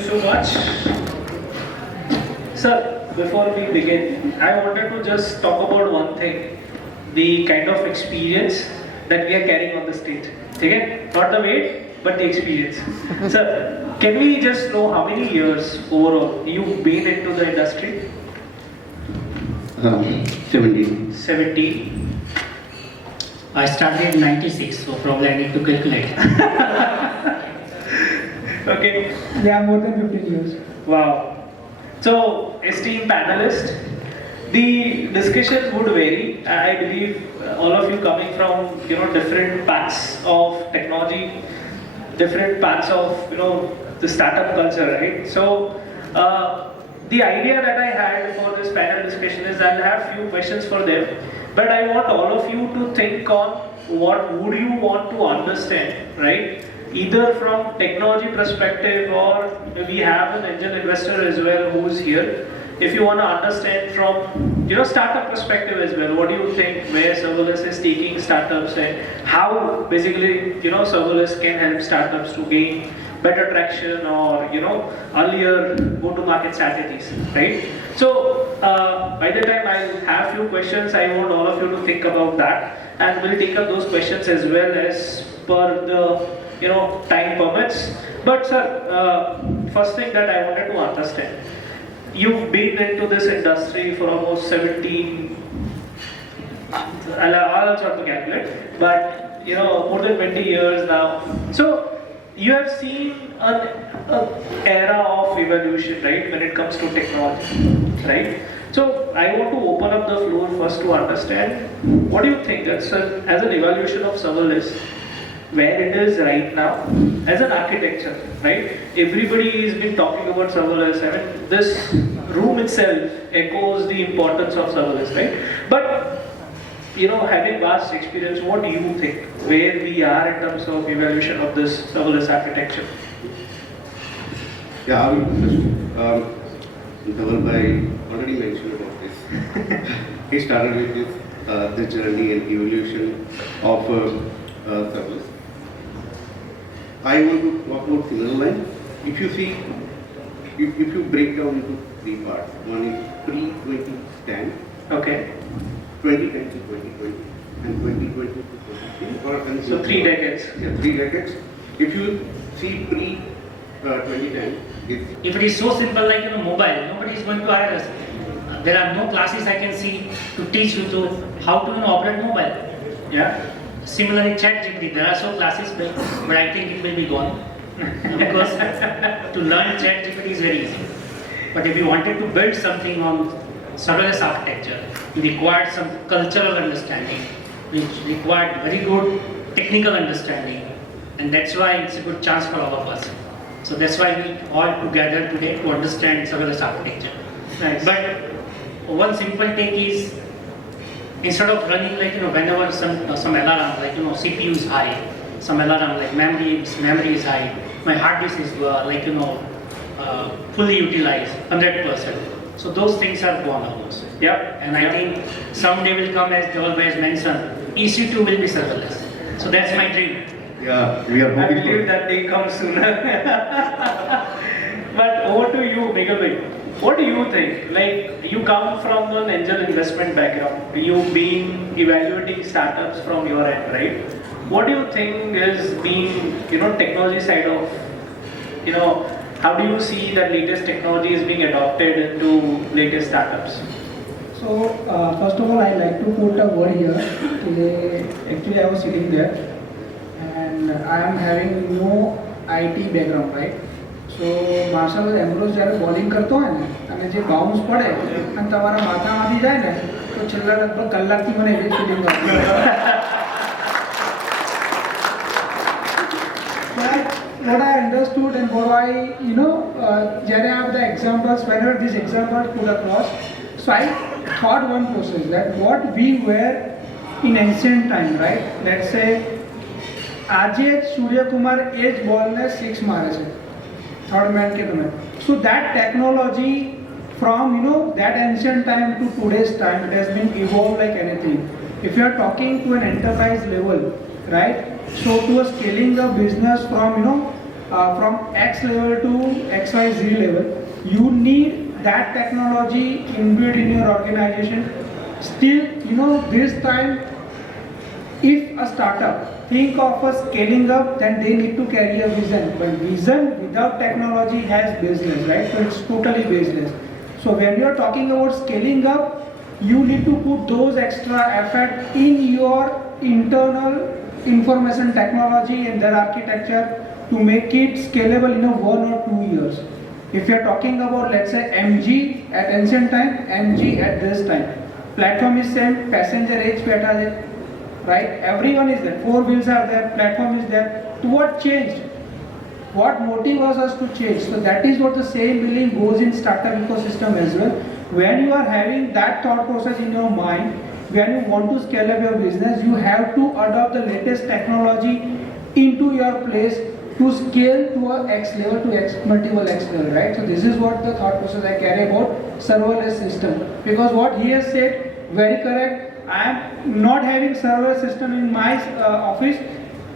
you so much. Sir, before we begin, I wanted to just talk about one thing, the kind of experience that we are carrying on the stage. Okay? Not the weight, but the experience. Sir, can we just know how many years overall you've been into the industry? 17. 17. I started in 96, so probably I need to calculate. Okay. Yeah, more than 15 years. Wow. So, esteemed panelists, the discussions would vary. I believe all of you coming from different paths of technology, different paths of the startup culture, right? So, the idea that I had for this panel discussion is I'll have few questions for them, but I want all of you to think on what would you want to understand, right? Either from technology perspective, or we have an angel investor as well who's here. If you want to understand from startup perspective as well, what do you think where serverless is taking startups and how basically serverless can help startups to gain better traction or earlier go-to-market strategies, right? So by the time I'll have few questions, I want all of you to think about that, and we'll take up those questions as well as per the time permits. But sir, first thing that I wanted to understand, you've been into this industry for almost 17. I'll also have to calculate, but more than 20 years now. So you have seen an era of evolution, right, when it comes to technology, right? So I want to open up the floor first to understand what do you think as an evolution of serverless, where it is right now as an architecture, right? Everybody has been talking about serverless. I mean, this room itself echoes the importance of serverless, right? But having vast experience, what do you think where we are in terms of evaluation of this serverless architecture? Yeah, I will just Meghal already mentioned about this. He started with this journey and evolution of serverless. I want to talk about similar line. If you see, if you break down into three parts, one is pre-2010, Okay. 2010 to 2020, and 2020 to 2020. So 3 decades. Yeah, 3 decades. If you see pre-2010, If it is so simple like mobile, nobody is going to hire us. There are no classes I can see to teach you to how to operate mobile. Yeah. Similarly, ChatGPT, there are so classes, but I think it will be gone because to learn ChatGPT is very easy. But if you wanted to build something on serverless architecture, you required some cultural understanding, which required very good technical understanding, and that's why it's a good chance for all of us. So that's why we all together today to understand serverless architecture. Nice. But one simple take is, instead of running like whenever some alarm like CPU is high, some alarm like memory is high, my hard disk is fully utilized 100%. So those things are gone almost. Yeah. And I think someday will come, as Deval has mentioned, EC2 will be serverless. So that's my dream. yeah, we are I hoping believe for. that day comes sooner. But over to you, Meghal. What do you think? Like, you come from an angel investment background. You've been evaluating startups from your end, right? What do you think is being, technology side of, how do you see that latest technology is being adopted into latest startups? So, first of all, I like to put a word here. Actually, I was sitting there and I am having no IT background, right? So, Marshall Ambrose જ્યારે bowling કરતો હોય ને અને જે bounce પડે અને તમારા માથામાંથી જાય ને તો છેલ્લા લગભગ કલાકથી મને એવી ફિલિંગ આવતી. What I understood and what I, જ્યારે આ બધા examples, whenever these examples put across, so I thought one process that what we were in ancient time, right? Let's say, આજે સૂર્યકુમાર એ જ બોલને 6 મારે છે. Third man ke તમે. So that technology from that ancient time to today's time, it has been evolved like anything. If you are talking to an enterprise level, right? So to a scaling the business from from X level to XYZ level, you need that technology inbuilt in your organization. Still, this time, if a startup think of a scaling up, then they need to carry a vision. But vision without technology has baseless, right? So it's totally baseless. So when you are talking about scaling up, you need to put those extra effort in your internal information technology and their architecture to make it scalable in a 1 or 2 years. If you are talking about, let's say, MG at ancient time, MG at this time, platform is same, passenger age पे हटा दे, right? Everyone is there, 4 wheels are there, platform is there. So what changed? What motivates us to change? So that is what the same belief goes in startup ecosystem as well. When you are having that thought process in your mind, when you want to scale up your business, you have to adopt the latest technology into your place to scale to a X level to X, multiple X level, right? So this is what the thought process I carry about serverless system. Because what he has said, very correct. I am not having serverless system in my office,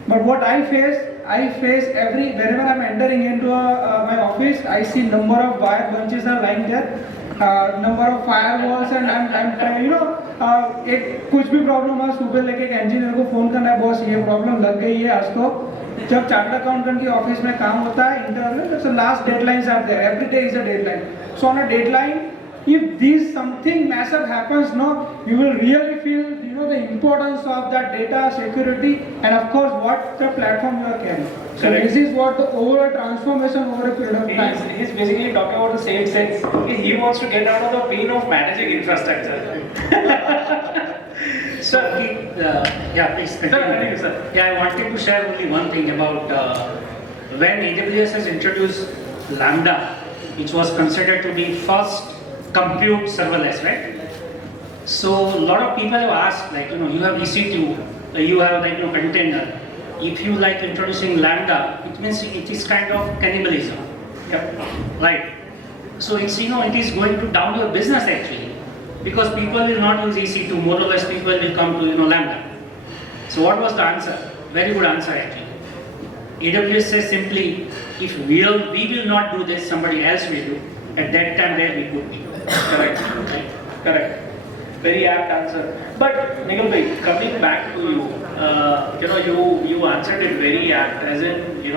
but what I face wherever I am entering into my office, I see number of wire bunches are lying there, number of firewalls, and I'm एक कुछ भी problem है सुबह लेके एक engineer को phone करना है, बॉस ये प्रॉब्लम लग गई है आज तो. जब चार्टर्ड अकाउंटेंट की ऑफिस में काम होता है internal, so last deadlines are there, every day is a deadline. So on a deadline, if this something massive happens, you will really feel the importance of that data security and of course what the platform you are carrying. So this is what the overall transformation over a period of time. He's basically talking about the same sense. He wants to get out of the pain of managing infrastructure. So, yeah, please continue. Sir. Yeah, I wanted to share only one thing about when AWS has introduced Lambda, which was considered to be first compute serverless, right? So a lot of people have asked, you have EC2, you have container. If you introducing Lambda, it means it is kind of cannibalism. Yep. Right. So it's it is going to down your business actually, because people will not use EC2. More or less, people will come to Lambda. So what was the answer? Very good answer actually. AWS says simply, if we will not do this, somebody else will do. At that time, where we could be. Correct. Correct. Very apt answer. But Meghal bhai, coming back to you, you answered it very apt. As in, you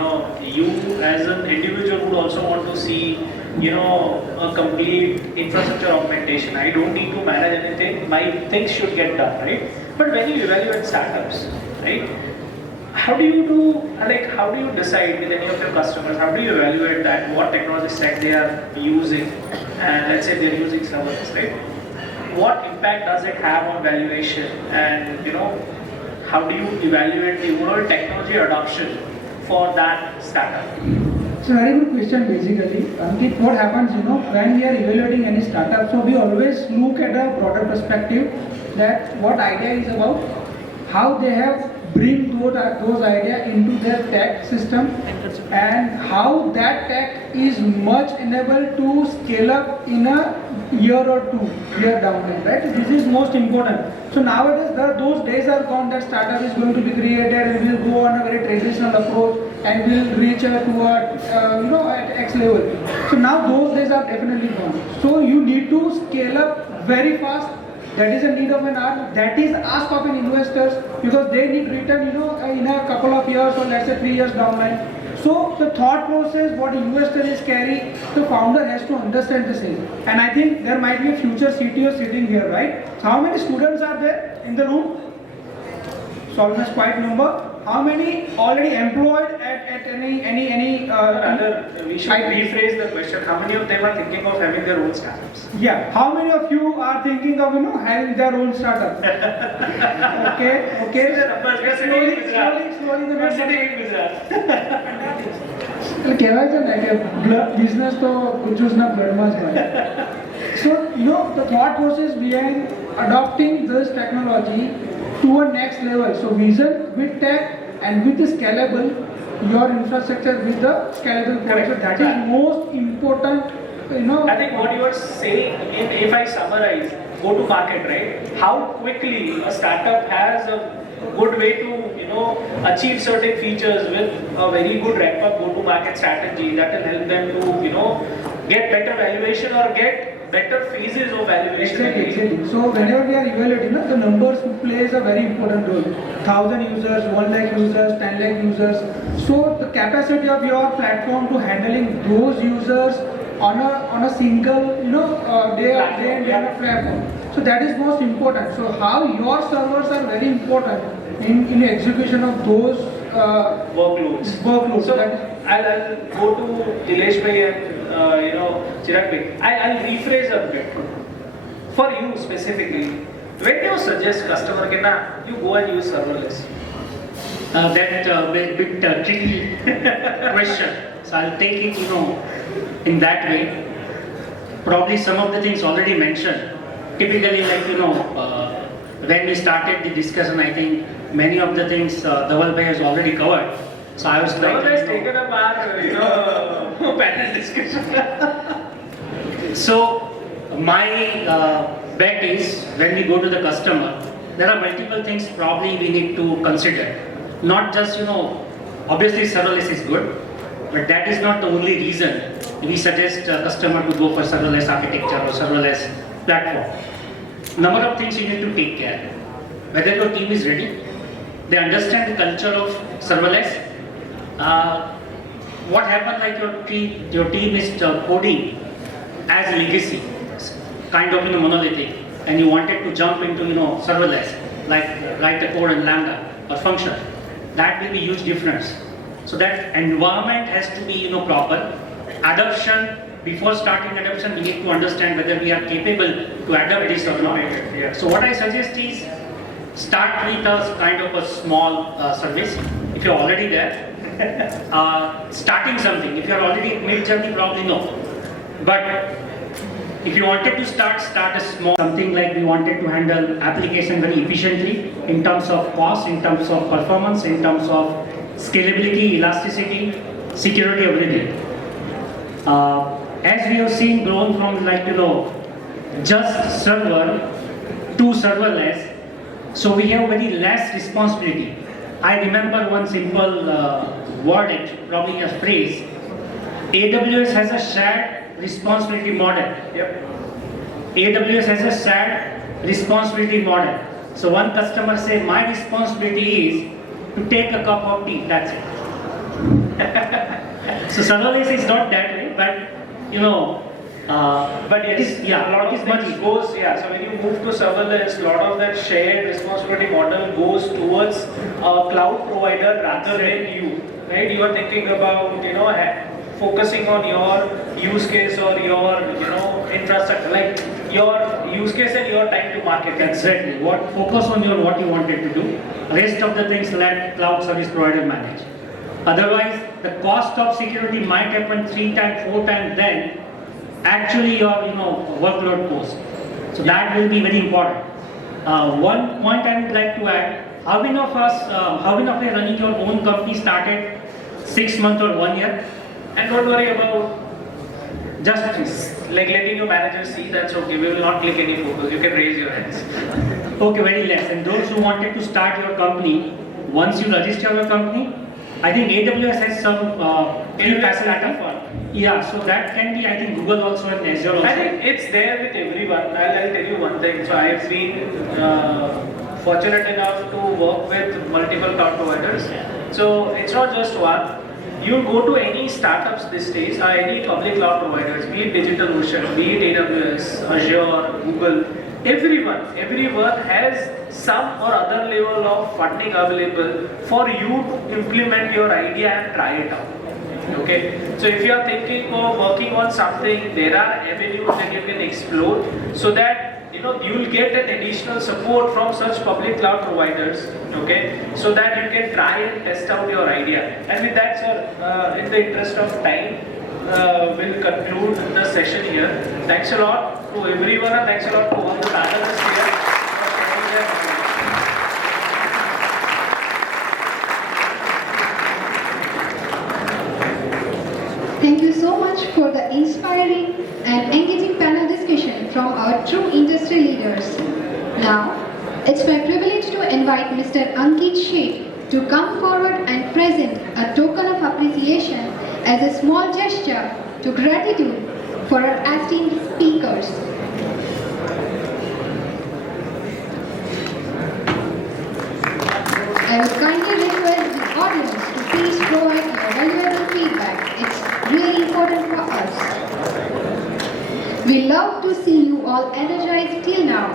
as an individual would also want to see, a complete infrastructure augmentation. I don't need to manage anything. My things should get done, right? But when you evaluate startups, right? How do you decide with any of your customers? How do you evaluate that what technology stack they are using? And let's say they're using serverless, right? What impact does it have on valuation? And how do you evaluate the overall technology adoption for that startup? It's a very good question basically. Ankit, what happens, when we are evaluating any startup, so we always look at a broader perspective that what idea is about, how they have bring those ideas into their tech system and how that tech is much enabled to scale up in a year or 2 year down the line, right? This is most important. So nowadays those days are gone that startup is going to be created and will go on a very traditional approach and will reach to at X level. So now those days are definitely gone. So you need to scale up very fast. That is a need of an hour. That is ask of an investors because they need return, in a couple of years or let's say 3 years down the line. So the thought process, what investor is carrying, the founder has to understand the same. And I think there might be a future CTO sitting here, right? So how many students are there in the room? So almost quite number. How many already employed at any Rather, we should rephrase the question. How many of them are thinking of having their own startups? Yeah. How many of you are thinking of having their own startup? Okay. Slowly the We're sitting in Gujarat. કહેવાય છે ને કે business તો કુછ ના બ્લડમાં જ હોય. So the thought process behind adopting this technology to a next level. So vision with tech and with the scalable, your infrastructure with the scalable process. That is most important. I think what you are saying, if I summarize, go to market, right? How quickly a startup has a good way to achieve certain features with a very good ramp-up go-to-market strategy that will help them to, get better valuation or get better phases of valuation. Exactly. So whenever we are evaluating, the numbers plays a very important role. 1,000 users, 1 lakh users, 10 lakh users. So the capacity of your platform to handling those users on a single, day and day on a platform. So that is most important. So how your servers are very important in execution of those workloads. So I'll go to Nilesh Bhai and Chirag Bhai. I'll rephrase a bit. For you specifically, when do you suggest customer you go and use serverless? That bit tricky question. So I'll take it, in that way. Probably some of the things already mentioned. Typically, when we started the discussion, I think many of the things Dhaval Bhai has already covered. So I was Dhaval Bhai has taken up our panel discussion. So my bet is when we go to the customer, there are multiple things probably we need to consider. Not just, obviously serverless is good, but that is not the only reason we suggest a customer to go for serverless architecture or serverless platform. Number of things you need to take care. Whether your team is ready, they understand the culture of serverless. What happened your team is coding as legacy, kind of monolithic, and you wanted to jump into serverless, like write the code in Lambda or function. That will be huge difference. So that environment has to be proper. Adoption, before starting adoption, we need to understand whether we are capable to adopt this or not. Yeah. So what I suggest is start with a kind of a small service. If you're already there, starting something. If you're already mid-journey, probably no. But if you wanted to start a small something like we wanted to handle application very efficiently in terms of cost, in terms of performance, in terms of scalability, elasticity, security, everything. As we have seen grown from just server to serverless, so we have very less responsibility. I remember one simple word, probably a phrase. AWS has a shared responsibility model. Yep. AWS has a shared responsibility model. So one customer say, my responsibility is to take a cup of tea, that's it. So serverless is not that way, but but yes, a lot of things goes, so when you move to serverless, a lot of that shared responsibility model goes towards a cloud provider rather than you, right? You are thinking about, focusing on your use case or your, infrastructure, like your use case and your time to market. Exactly. Focus on what you wanted to do. Rest of the things let cloud service provider manage. Otherwise, the cost of security might happen 3 times, 4 times then actually your workload goes. So that will be very important. One point I would like to add, how many of you running your own company started 6 months or 1 year? And don't worry about just letting your manager see, that's okay. We will not click any photos. You can raise your hands. Okay, very less. And those who wanted to start your company, once you register your company, I think AWS has some facility. Yeah, so that can be, I think Google also and Azure also. I think it's there with everyone. I'll tell you one thing. So I've been fortunate enough to work with multiple cloud providers. So it's not just one. You go to any startups these days, or any public cloud providers, be it DigitalOcean, be it AWS, Azure, Google, everyone has some or other level of funding available for you to implement your idea and try it out. Okay, so if you are thinking of working on something, there are avenues that you can explore so that you will get an additional support from such public cloud providers, okay, so that you can try and test out your idea. And with that, sir, in the interest of time, we'll conclude the session here. Thanks a lot to everyone and thanks a lot to all the panelists here for sharing their knowledge. Thank you so much for the inspiring and engaging panel discussion from our true industry leaders. Now, it's my privilege to invite Mr. Ankit Sheth to come forward and present a token of appreciation as a small gesture to gratitude for our esteemed speakers. I would kindly request the audience to please provide your valuable feedback. It's really important for us. We love to see you all energized till now.